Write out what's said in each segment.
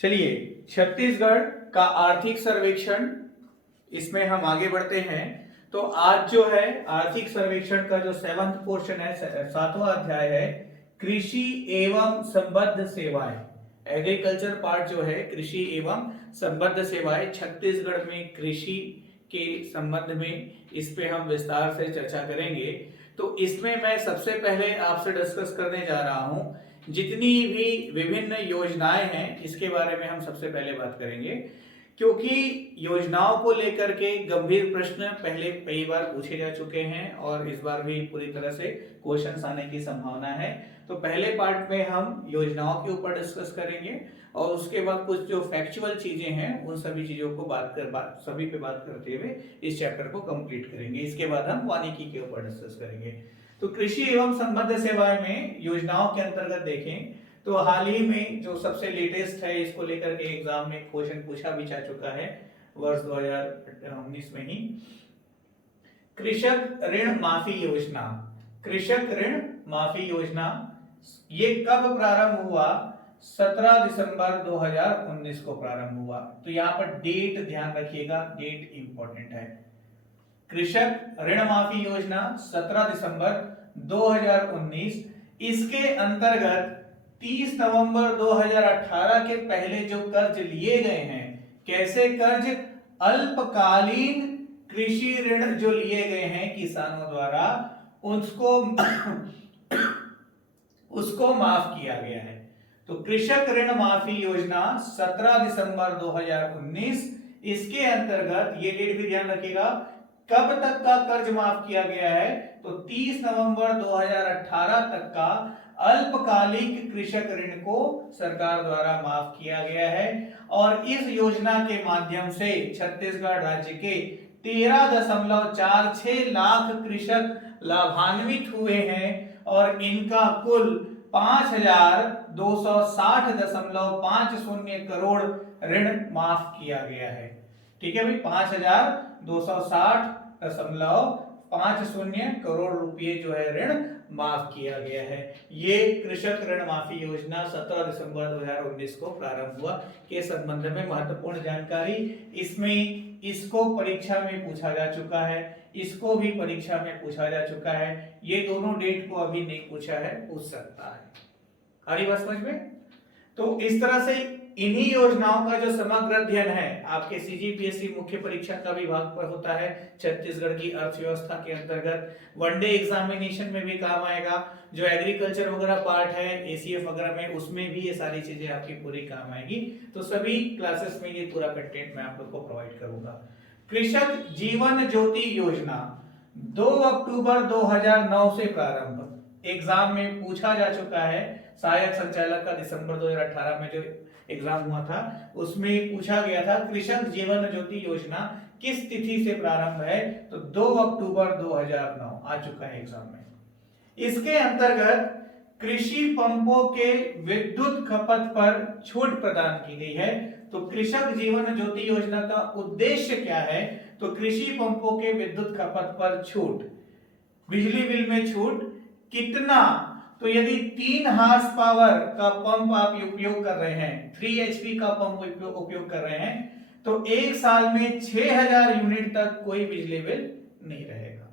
चलिए, छत्तीसगढ़ का आर्थिक सर्वेक्षण, इसमें हम आगे बढ़ते हैं। तो आज जो है आर्थिक सर्वेक्षण का जो 7वां पोर्शन है, 7वां अध्याय है, कृषि एवं संबद्ध सेवाएं। एग्रीकल्चर पार्ट जो है कृषि एवं संबद्ध सेवाएं, छत्तीसगढ़ में कृषि के संबंध में, इस पे हम विस्तार से चर्चा करेंगे। तो इसमें मैं सबसे पहले आपसे डिस्कस करने जा रहा हूं जितनी भी विभिन्न योजनाएं हैं, इसके बारे में हम सबसे पहले बात करेंगे, क्योंकि योजनाओं को लेकर के गंभीर प्रश्न पहले कई बार पूछे जा चुके हैं और इस बार भी पूरी तरह से क्वेश्चंस आने की संभावना है। तो पहले पार्ट में हम योजनाओं के ऊपर डिस्कस करेंगे और उसके बाद कुछ जो फैक्चुअल चीजें हैं उन सभी चीजों को सभी पे बात करते हुए इस चैप्टर को कंप्लीट करेंगे। इसके बाद हम वानिकी के ऊपर डिस्कस करेंगे। तो कृषि एवं संबद्ध सेवाएं में योजनाओं के अंतर्गत देखें तो हाल ही में जो सबसे लेटेस्ट है, इसको लेकर के एग्जाम में क्वेश्चन पूछा भी जा चुका है वर्ष 2019 में ही, कृषक ऋण माफी योजना। कृषक ऋण माफी योजना ये कब प्रारंभ हुआ? 17 दिसंबर 2019 को प्रारंभ हुआ। तो यहाँ पर डेट ध्यान रखिएगा, डेट इंपॉर्टेंट है। कृषक ऋण माफी योजना 17 दिसंबर 2019। इसके अंतर्गत 30 नवंबर 2018 के पहले जो कर्ज लिए गए हैं, कैसे कर्ज? अल्पकालीन कृषि ऋण जो लिए गए हैं किसानों द्वारा, उसको माफ किया गया है। तो कृषक ऋण माफी योजना 17 दिसंबर 2019, इसके अंतर्गत ये डेट भी ध्यान रखिएगा, कब तक का कर्ज माफ किया गया है? तो 30 नवंबर 2018 तक का अल्पकालिक कृषक ऋण को सरकार द्वारा माफ किया गया है। और इस योजना के माध्यम से छत्तीसगढ़ राज्य के 13.46 लाख कृषक लाभान्वित हुए हैं और इनका कुल 5260.50 करोड़ ऋण माफ किया गया है। ठीक है भाई, 5260.50 करोड़ रुपए जो है ऋण माफ किया गया है। ये कृषक ऋण माफी योजना 17 दिसंबर 2019 को प्रारंभ हुआ के संबंध में महत्वपूर्ण जानकारी। इसमें इसको परीक्षा में पूछा जा चुका है, इसको भी परीक्षा में पूछा जा चुका है। ये दोनों डेट को अभी नहीं पूछा है, पूछ सकता है। आ रही बात समझ में? तो इस तरह से इन्हीं योजनाओं का जो समग्र अध्ययन है आपके सीजीपीएससी मुख्य परीक्षा का विभाग पर होता है, छत्तीसगढ़ की अर्थव्यवस्था के अंतर्गत वनडे एग्जामिनेशन में भी काम आएगा। जो एग्रीकल्चर वगैरह पार्ट है एसीएफ वगैरह में, उसमें भी ये सारी चीजें आपकी पूरी काम आएगी। तो सभी क्लासेस में ये पूरा कंटेंट मैं आप लोग को प्रोवाइड करूंगा। कृषक जीवन ज्योति योजना 2 अक्टूबर 2009 से प्रारंभ, एग्जाम में पूछा जा चुका है। सहायक संचालक का दिसंबर 2018 में जो एग्जाम हुआ था उसमें पूछा गया था कृषक जीवन ज्योति योजना किस तिथि से प्रारंभ है? तो 2 अक्टूबर 2009 आ चुका है एग्जाम में। इसके अंतर्गत कृषि पंपों के विद्युत खपत पर छूट प्रदान की गई है। तो कृषक जीवन ज्योति योजना का उद्देश्य क्या है? तो कृषि पंपों के विद्युत खपत पर छूट, बिजली बिल में छूट कितना? तो यदि 3 हार्स पावर का पंप आप उपयोग कर रहे हैं, 3 एचपी का पंप उपयोग कर रहे हैं, तो एक साल में 6000 यूनिट तक कोई बिजली बिल नहीं रहेगा।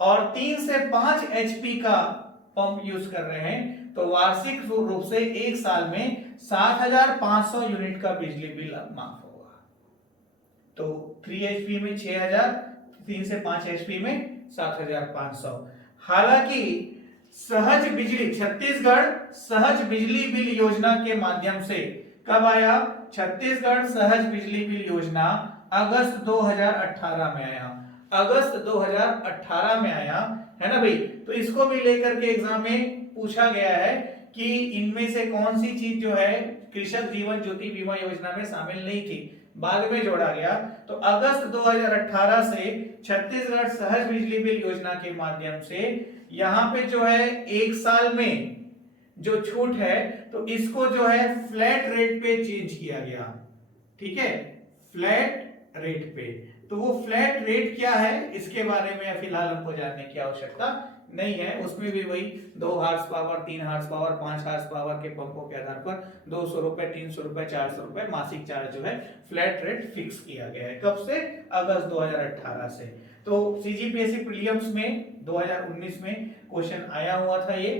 और 3 से 5 एचपी का पंप यूज कर रहे हैं तो वार्षिक रूप से एक साल में 7500 यूनिट का बिजली बिल माफ होगा। तो 3 एचपी में 6000, 3 से 5 एचपी में 7500। हालांकि सहज बिजली, छत्तीसगढ़ सहज बिजली बिल योजना के माध्यम से कब आया? छत्तीसगढ़ सहज बिजली बिल योजना अगस्त 2018 में आया। अगस्त 2018 में आया है ना भाई। तो इसको भी लेकर के एग्जाम में पूछा गया है कि इनमें से कौन सी चीज जो है कृषक जीवन ज्योति बीमा योजना में शामिल नहीं थी, बाद में जोड़ा गया। तो अगस्त 2018 से छत्तीसगढ़ सहज बिजली बिल योजना के माध्यम से यहां पे जो है एक साल में जो छूट है तो इसको जो है फ्लैट रेट पे चेंज किया गया। ठीक है, फ्लैट रेट पे। तो वो फ्लैट रेट क्या है इसके बारे में फिलहाल हमको जानने की आवश्यकता नहीं है, उसमें भी वही 2 horse power, 3 horse power, 5 horse power के पंपों के आधार पर 200 रुपए, 300 रुपए, 400 रुपए मासिक चार्ज जो है फ्लैट रेट फिक्स किया गया है। कब से? अगस्त 2018 से। तो सीजीपीएससी प्रीलिम्स में 2019 में क्वेश्चन आया हुआ था ये,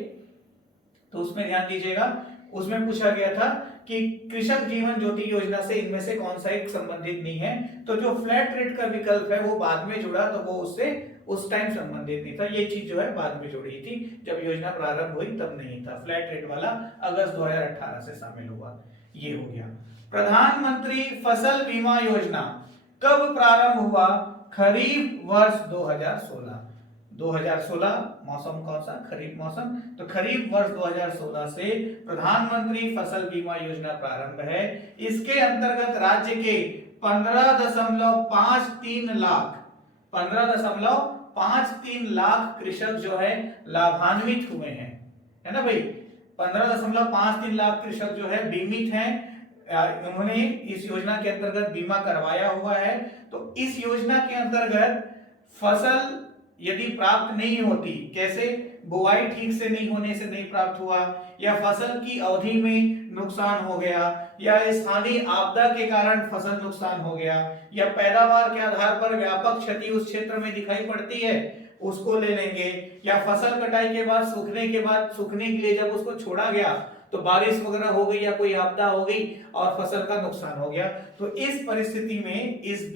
तो उसमें ध्यान दीजिएगा। उसमें पूछा गया था कि कृषक जीवन ज्योति योजना से इनमें से कौन सा एक संबंधित नहीं है, तो जो फ्लैट रेट का विकल्प है वो बाद में जुड़ा, तो वो उससे उस टाइम संबंधित नहीं था। ये चीज जो है बाद में जुड़ी थी, जब योजना प्रारंभ हुई तब नहीं था। फ्लैट रेट वाला अगस्त 2018 से शामिल हुआ। ये हो गया। प्रधानमंत्री फसल बीमा योजना कब प्रारंभ हुआ? खरीफ वर्ष 2016। 2016 मौसम कौन सा? खरीफ मौसम। तो खरीफ वर्ष 2016 से प्रधानमंत्री फसल बीमा योजना प्रारंभ है। इसके अंतर्गत राज्य के 15.53 लाख 15.53 लाख कृषक जो है लाभान्वित हुए हैं, है ना भाई। 15.53 लाख कृषक जो है बीमित हैं, उन्होंने इस योजना के अंतर्गत बीमा करवाया हुआ है। तो इस योजना के अंतर्गत फसल यदि प्राप्त नहीं होती, कैसे? बुआई ठीक से नहीं होने से नहीं प्राप्त हुआ, या फसल की अवधि में नुकसान हो गया, या स्थानीय आपदा के कारण फसल नुकसान हो गया, या पैदावार के आधार पर व्यापक क्षति उस क्षेत्र में दिखाई पड़ती है, उसको ले लेंगे, या फसल कटाई के बाद सूखने के लिए जब उसको छोड़ा गया तो बारिश वगैरह हो गई या कोई आपदा हो गई और फसल का नुकसान हो गया, तो इस परिस्थिति में इस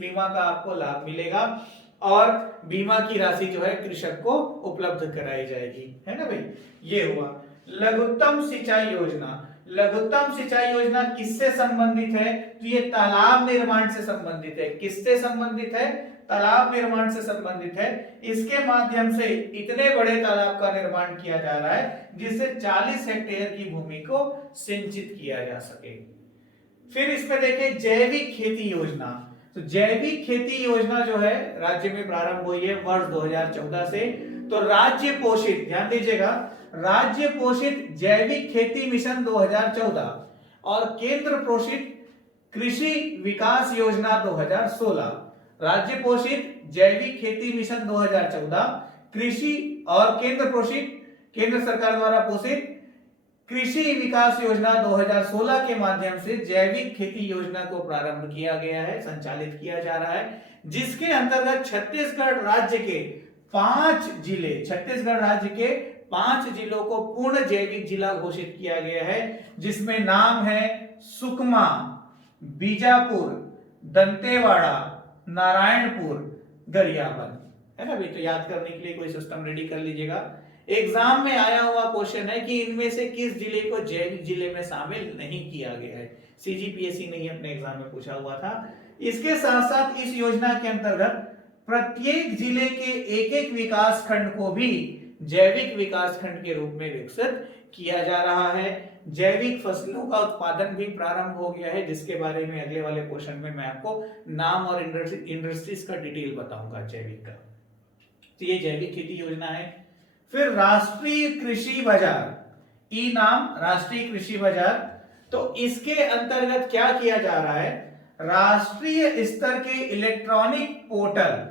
बीमा का आपको लाभ मिलेगा और बीमा की राशि जो है कृषक को उपलब्ध कराई जाएगी, है ना भाई। ये हुआ। लघुत्तम सिंचाई योजना। लघुत्तम सिंचाई योजना किससे संबंधित है? तो ये तालाब निर्माण से संबंधित है। किससे संबंधित है? तालाब निर्माण से संबंधित है। इसके माध्यम से इतने बड़े तालाब का निर्माण किया जा रहा है जिससे 40 हेक्टेयर की भूमि को सिंचित किया जा सके। फिर इसमें देखें जैविक खेती योजना। तो जैविक खेती योजना जो है राज्य में प्रारंभ हुई है वर्ष 2014 से। तो राज्य पोषित, ध्यान दीजिएगा, राज्य पोषित जैविक खेती मिशन 2014 और केंद्र पोषित कृषि विकास योजना 2016। राज्य पोषित जैविक खेती मिशन 2014, कृषि और केंद्र पोषित, केंद्र सरकार द्वारा पोषित कृषि विकास योजना 2016 के माध्यम से जैविक खेती योजना को प्रारंभ किया गया है, संचालित किया जा रहा है, जिसके अंतर्गत छत्तीसगढ़ राज्य के 5 जिलों को पूर्ण जैविक जिला घोषित किया गया है, जिसमें नाम है सुकमा, बीजापुर, दंतेवाड़ा, नारायणपुर, गरियाबंद, है ना भाई। तो याद करने के लिए कोई सिस्टम रेडी कर लीजिएगा। एग्जाम में आया हुआ क्वेश्चन है कि इनमें से किस जिले को जैविक जिले में शामिल नहीं किया गया है। सीजीपीएससी ने अपने एग्जाम में पूछा हुआ था। इसके साथ साथ इस योजना के अंतर्गत प्रत्येक जिले के एक विकास खंड को भी जैविक विकास खंड के रूप में विकसित किया जा रहा है। जैविक फसलों का उत्पादन भी प्रारंभ हो गया है, जिसके बारे में अगले वाले क्वेश्चन में मैं आपको नाम और इंडस्ट्रीज का डिटेल बताऊंगा जैविक का। तो ये जैविक खेती योजना है। फिर राष्ट्रीय कृषि बाजार, ई नाम राष्ट्रीय कृषि बाजार। तो इसके अंतर्गत क्या किया जा रहा है? राष्ट्रीय स्तर के इलेक्ट्रॉनिक पोर्टल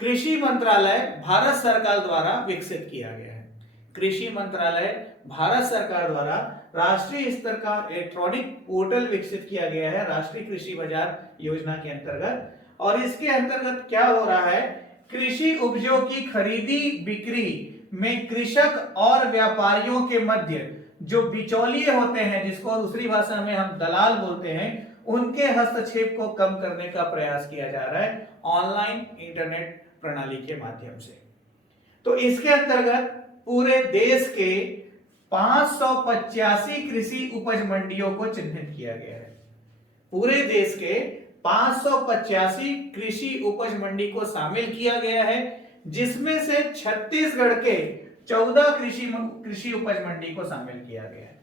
कृषि मंत्रालय भारत सरकार द्वारा विकसित किया गया है। कृषि मंत्रालय भारत सरकार द्वारा राष्ट्रीय स्तर का इलेक्ट्रॉनिक पोर्टल विकसित किया गया है राष्ट्रीय कृषि बाजार योजना के अंतर्गत। और इसके अंतर्गत क्या हो रहा है? कृषि उपजों की खरीदी बिक्री में कृषक और व्यापारियों के मध्य जो बिचौलिए होते हैं, जिसको दूसरी भाषा में हम दलाल बोलते हैं, उनके हस्तक्षेप को कम करने का प्रयास किया जा रहा है ऑनलाइन इंटरनेट प्रणाली के माध्यम से। तो इसके अंतर्गत पूरे देश के 585 कृषि उपज मंडियों को चिन्हित किया गया है। पूरे देश के 585 कृषि उपज मंडी को शामिल किया गया है, जिसमें से छत्तीसगढ़ के 14 कृषि उपज मंडी को शामिल किया गया है।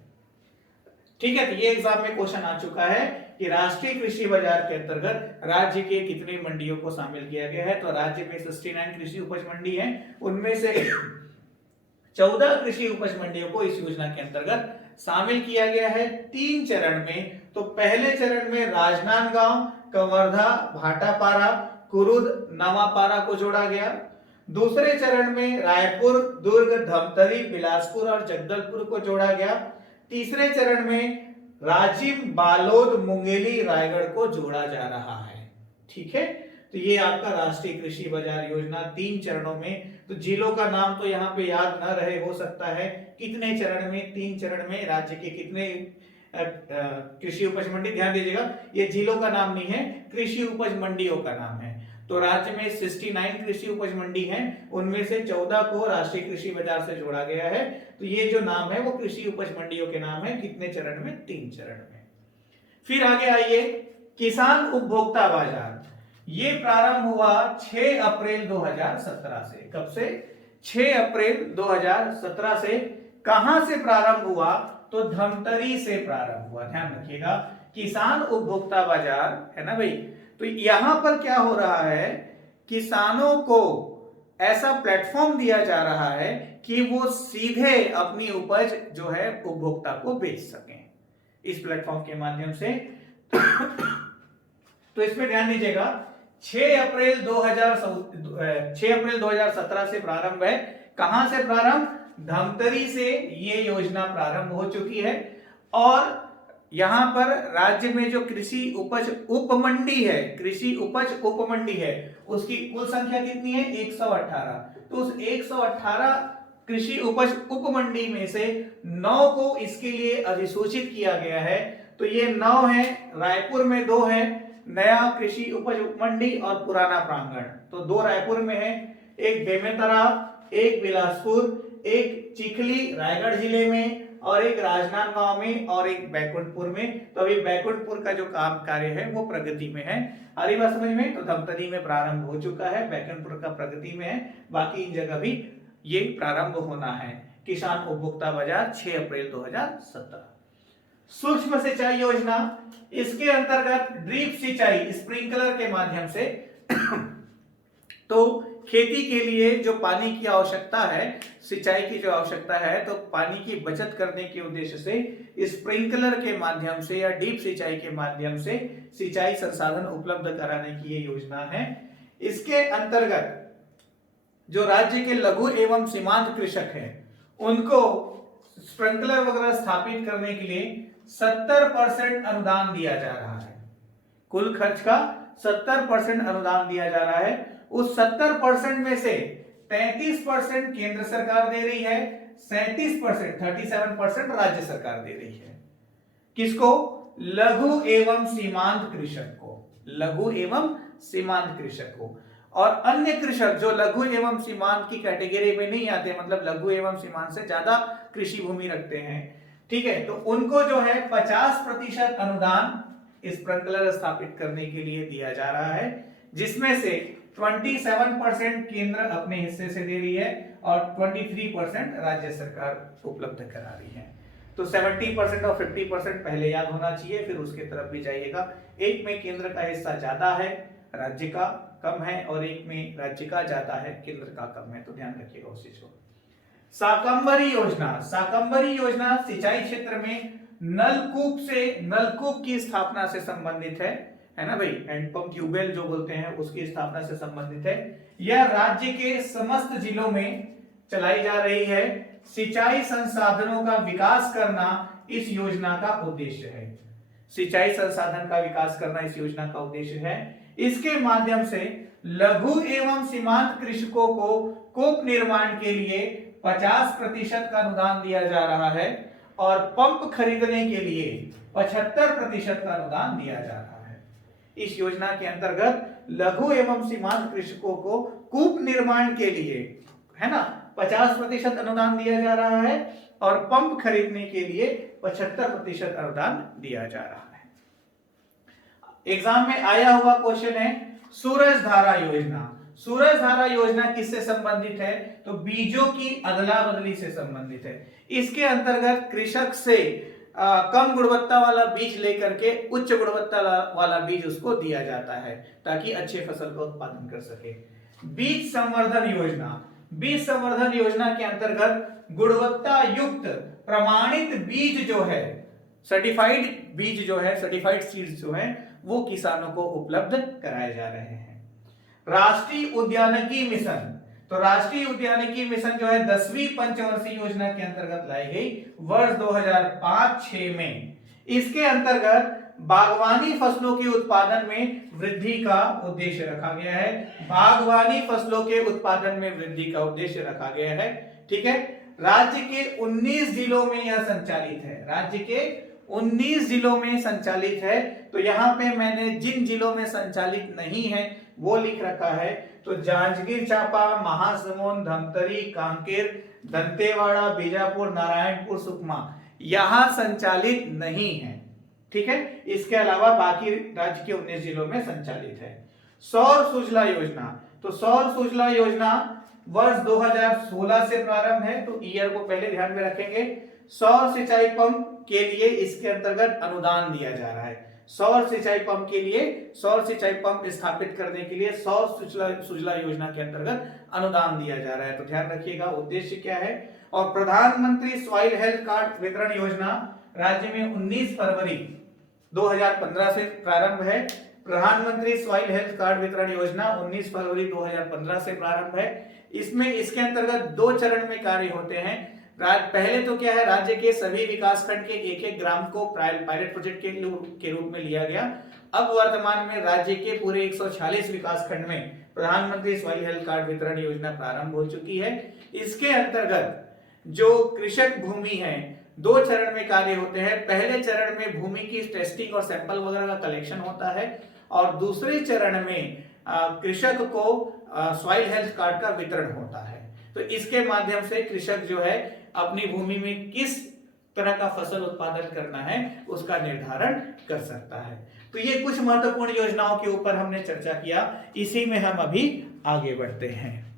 ठीक है, तो ये एग्जाम में क्वेश्चन आ चुका है कि राष्ट्रीय कृषि बाजार के अंतर्गत राज्य के कितनी मंडियों को शामिल किया गया है। तो राज्य में 69 कृषि उपज मंडी है, उनमें से 14 कृषि उपज मंडियों को इस योजना के अंतर्गत शामिल किया गया है 3 चरण में। तो पहले चरण में राजनांदगांव, कवर्धा, भाटापारा, कुरुद, नवापारा को जोड़ा गया। दूसरे चरण में रायपुर, दुर्ग, धमतरी, बिलासपुर और जगदलपुर को जोड़ा गया। तीसरे चरण में राजिम, बालोद, मुंगेली, रायगढ़ को जोड़ा जा रहा है। ठीक है, तो ये आपका राष्ट्रीय कृषि बाजार योजना 3 चरणों में। तो जिलों का नाम तो यहाँ पे याद न रहे, हो सकता है कितने चरण में, 3 चरण में राज्य के कितने कृषि उपज मंडी, ध्यान दीजिएगा ये जिलों का नाम नहीं है, कृषि उपज मंडियों का नाम है। तो राज्य में 69 कृषि उपज मंडी हैं, उनमें से 14 को राष्ट्रीय कृषि बाजार से जोड़ा गया है। तो ये जो नाम है वो कृषि उपज मंडियों के नाम है। कितने चरण में? 3 चरण में। फिर आगे आइए, किसान उपभोक्ता बाजार, ये प्रारंभ हुआ 6 अप्रैल 2017 से। कब से? 6 अप्रैल 2017 से। कहां से प्रारंभ हुआ? तो धमतरी से प्रारंभ हुआ। ध्यान रखिएगा, किसान उपभोक्ता बाजार है ना भाई। तो यहां पर क्या हो रहा है, किसानों को ऐसा प्लेटफॉर्म दिया जा रहा है कि वो सीधे अपनी उपज जो है उपभोक्ता को बेच सकें इस प्लेटफॉर्म के माध्यम से। तो इसमें ध्यान दीजिएगा, 6 अप्रैल 2017 से प्रारंभ है। कहां से प्रारंभ? धमतरी से ये योजना प्रारंभ हो चुकी है। और यहां पर राज्य में जो कृषि उपज उपमंडी है, कृषि उपज उपमंडी है, उसकी कुल संख्या कितनी है? 118। तो उस 118 कृषि उपज उपमंडी में से 9 को इसके लिए अधिसूचित किया गया है। तो ये 9 है, रायपुर में 2 है, नया कृषि उपज उपमंडी और पुराना प्रांगण। तो 2 रायपुर में है, एक बेमेतरा, एक बिलासपुर, एक चिखली रायगढ़ जिले में, और एक राजनांदगांव में, और एक बैकुंठपुर में। तो अभी बैकुंठपुर का जो काम कार्य है वो प्रगति में है। आ रही बात समझ में? तो धमतरी में प्रारंभ हो चुका है, बैकुंठपुर का प्रगति में है, बाकी इन जगह भी ये प्रारंभ होना है। किसान उपभोक्ता बाजार 6 अप्रैल 2017। सूक्ष्म सिंचाई योजना, इसके अंतर्गत ड्रिप सिंचाई स्प्रिंकलर के माध्यम से तो खेती के लिए जो पानी की आवश्यकता है, सिंचाई की जो आवश्यकता है, तो पानी की बचत करने के उद्देश्य से स्प्रिंकलर के माध्यम से या डीप सिंचाई के माध्यम से सिंचाई संसाधन उपलब्ध कराने की ये योजना है। इसके अंतर्गत जो राज्य के लघु एवं सीमांत कृषक हैं उनको स्प्रिंकलर वगैरह स्थापित करने के लिए 70% अनुदान दिया जा रहा है। कुल खर्च का 70% अनुदान दिया जा रहा है। उस 70% में से 33% केंद्र सरकार दे रही है, 37% राज्य सरकार दे रही है। किसको? लघु एवं सीमांत कृषक को, लघु एवं सीमांत कृषक को। और अन्य कृषक जो लघु एवं सीमांत की कैटेगरी में नहीं आते, मतलब लघु एवं सीमांत से ज्यादा कृषि भूमि रखते हैं, ठीक है, तो उनको जो है 50% अनुदान स्प्रिंकलर स्थापित करने के लिए दिया जा रहा है, जिसमें से 27% केंद्र अपने हिस्से से दे रही है और 23% राज्य सरकार उपलब्ध करा रही है। तो 70% और 50% पहले याद होना चाहिए, फिर उसके तरफ भी जाइएगा। एक में केंद्र का हिस्सा ज्यादा है, राज्य का कम है, और एक में राज्य का ज्यादा है, केंद्र का कम है। तो ध्यान रखिएगा उस चीज को। साकंबरी योजना, साकंबरी योजना सिंचाई क्षेत्र में नलकूप की स्थापना से संबंधित है ना भाई, हैंडपंप ट्यूबवेल जो बोलते हैं उसकी स्थापना से संबंधित है। यह राज्य के समस्त जिलों में चलाई जा रही है। सिंचाई संसाधनों का विकास करना इस योजना का उद्देश्य है। सिंचाई संसाधन का विकास करना इस योजना का उद्देश्य है। इसके माध्यम से लघु एवं सीमांत कृषकों को कूप निर्माण के लिए 50% का अनुदान दिया जा रहा है और पंप खरीदने के लिए 75% का अनुदान दिया जा रहा है। इस योजना के अंतर्गत लघु एवं सीमांत कृषकों को कूप निर्माण के लिए, है ना, 50% अनुदान दिया जा रहा है और पंप खरीदने के लिए 75% अनुदान दिया जा रहा है। एग्जाम में आया हुआ क्वेश्चन है सूरज धारा योजना। सूरज धारा योजना किससे संबंधित है? तो बीजों की अदला बदली से संबंधित है। इसके अंतर्गत कृषक से कम गुणवत्ता वाला बीज लेकर के उच्च गुणवत्ता वाला बीज उसको दिया जाता है ताकि अच्छे फसल का उत्पादन कर सके। बीज संवर्धन योजना, बीज संवर्धन योजना के अंतर्गत गुणवत्ता युक्त प्रमाणित बीज जो है, सर्टिफाइड बीज जो है, सर्टिफाइड सीड्स जो है, वो किसानों को उपलब्ध कराए जा रहे हैं। राष्ट्रीय उद्यानिकी मिशन, तो राष्ट्रीय उद्यानिकी मिशन जो है 10वीं पंचवर्षीय योजना के अंतर्गत लाई गई वर्ष 2005-6 में। इसके अंतर्गत बागवानी फसलों के उत्पादन में वृद्धि का उद्देश्य रखा गया है। बागवानी फसलों के उत्पादन में वृद्धि का उद्देश्य रखा गया है। ठीक है, राज्य के 19 जिलों में यह संचालित है। राज्य के 19 जिलों में संचालित है। तो यहां पे मैंने जिन जिलों में संचालित नहीं है वो लिख रखा है। तो जांजगीर चांपा, महासमुंद, धमतरी, कांकेर, दंतेवाड़ा, बीजापुर, नारायणपुर, सुकमा यहां संचालित नहीं है। ठीक है, इसके अलावा बाकी राज्य के 19 जिलों में संचालित है। सौर सुजला योजना, तो सौर सुजला योजना वर्ष 2016 से प्रारंभ है। तो ईयर को पहले ध्यान में रखेंगे। सौर सिंचाई पंप के लिए इसके अंतर्गत अनुदान दिया जा रहा है। सौर सिंचाई पंप के लिए, सौर सिंचाई पंप स्थापित करने के लिए सौर सुजला योजना के अंतर्गत अनुदान दिया जा रहा है। तो ध्यान रखिएगा उद्देश्य क्या है। और प्रधानमंत्री सॉइल हेल्थ कार्ड वितरण योजना राज्य में 19 फरवरी 2015 से प्रारंभ है। प्रधानमंत्री सॉइल हेल्थ कार्ड वितरण योजना 19 फरवरी 2015 से प्रारंभ है। इसमें इसके अंतर्गत 2 चरण में कार्य होते हैं। पहले तो क्या है, राज्य के सभी विकास खंड के एक ग्राम को पायलट प्रोजेक्ट के रूप में लिया गया। अब वर्तमान में राज्य के पूरे 146 विकास खंड में प्रधानमंत्री सॉइल हेल्थ कार्ड वितरण योजना प्रारंभ हो चुकी है। इसके अंतर्गत जो कृषक भूमि है 2 चरण में कार्य होते हैं। पहले चरण में भूमि की टेस्टिंग और सैंपल वगैरह का कलेक्शन होता है और दूसरे चरण में कृषक को सॉइल हेल्थ कार्ड का वितरण होता है। तो इसके माध्यम से कृषक जो है अपनी भूमि में किस तरह का फसल उत्पादन करना है उसका निर्धारण कर सकता है। तो ये कुछ महत्वपूर्ण योजनाओं के ऊपर हमने चर्चा किया, इसी में हम अभी आगे बढ़ते हैं।